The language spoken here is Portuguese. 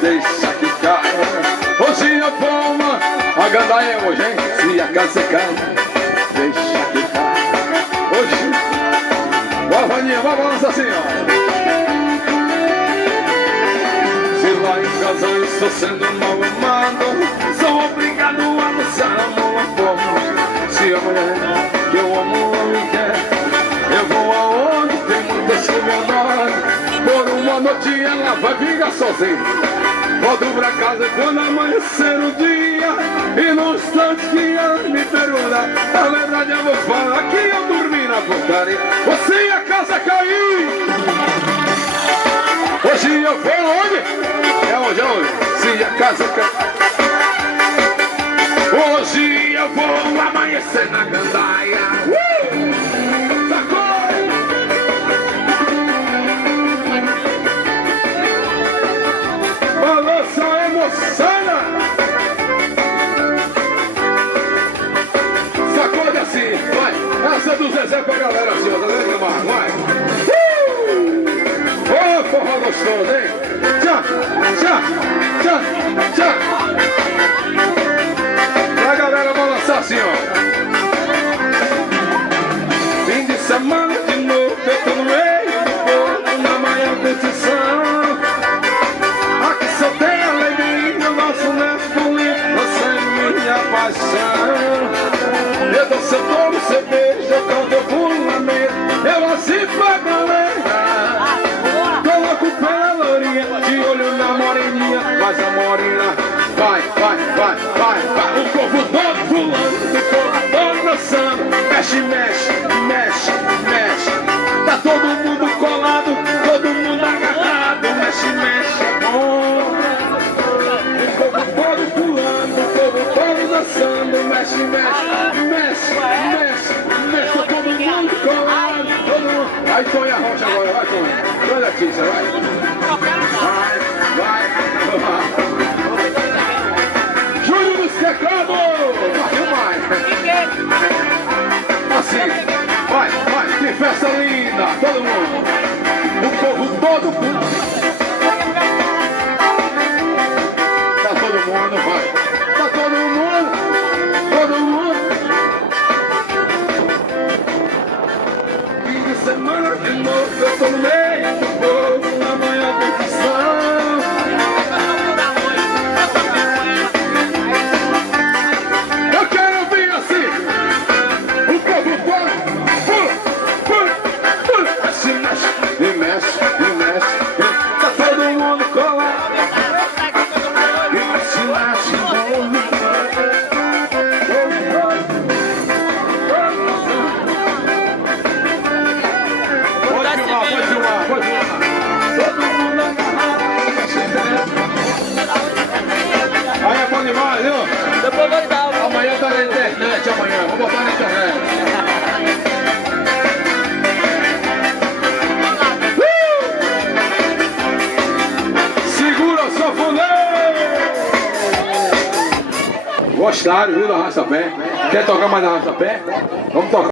deixa que caia. Hoje eu vou a gandaia hoje, hein? Se a casa cai, deixa que caia. Hoje, ó Vaninha, vamos balançar assim, ó. Se lá em casa eu estou sendo mal amado, sou obrigado a anunciar amor a forma. Se amanhã que eu amo não me quer, eu vou aonde tem muitas que me adoram. Por uma noite ela vai ficar sozinha. Volto pra casa quando amanhecer o dia, e no instante que ela me perguntar, na verdade eu vou falar que eu dormi na portaria. Você e a casa cair. Hoje eu vou onde? É onde? É onde? Se a casa cair. Hoje eu vou amanhecer na gandaia. Balança a emoção. Sacode assim, vai. Essa é do Zezé pra galera assim, ó. Tá vendo, Camargo? Vai. Ô, forró gostoso, hein? Tchá, tchá, tchá, tchá. Pra galera balançar assim, ó. Fim de semana de novo, eu tô no meio do povo, na maior competição. Aqui só tem alegria, o nosso masculino, você é minha paixão. Eu dou seu tomo, seu beijo, eu canto, eu pulo na mesa, eu assim pra galera. Coloco pela lourinha, de olho na moreninha, mas a morena vai, vai, vai, vai, vai. O povo todo pulando, o povo todo dançando, mexe, mexe, mexe, mexe. Tá todo mundo colado, todo mundo agarrado, mexe, mexe, é bom. O povo todo pulando, o povo todo dançando, mexe, mexe, mexe, mexe, mexe. Tá todo mundo colado, todo mundo. Aí Tonha Rocha agora, vai Tonha. Olha aqui, você vai. Vai, vai. Júlio dos Teclados! Vai mais. Assim, vai, vai. Que festa linda, todo mundo. O povo todo pulando. Tá todo mundo, vai. Tá todo mundo, todo mundo. Fim de semana de novo, eu tô no meio do povo, na manhã competição. Eu quero vir assim. O povo pula, pula, pula, mexe, mexe, e mexe, e mexe. Tá todo mundo colado. E mexe, mexe, pode filmar. Todo mundo agarrado. Aí é bom demais, viu? Depois vai dar. Amanhã tá na internet, amanhã. Vamos botar na internet. Segura sua fuleira! Gostaram, viu, da Arrasta-Pé? Quer tocar mais na Arrasta-Pé? Vamos tocar.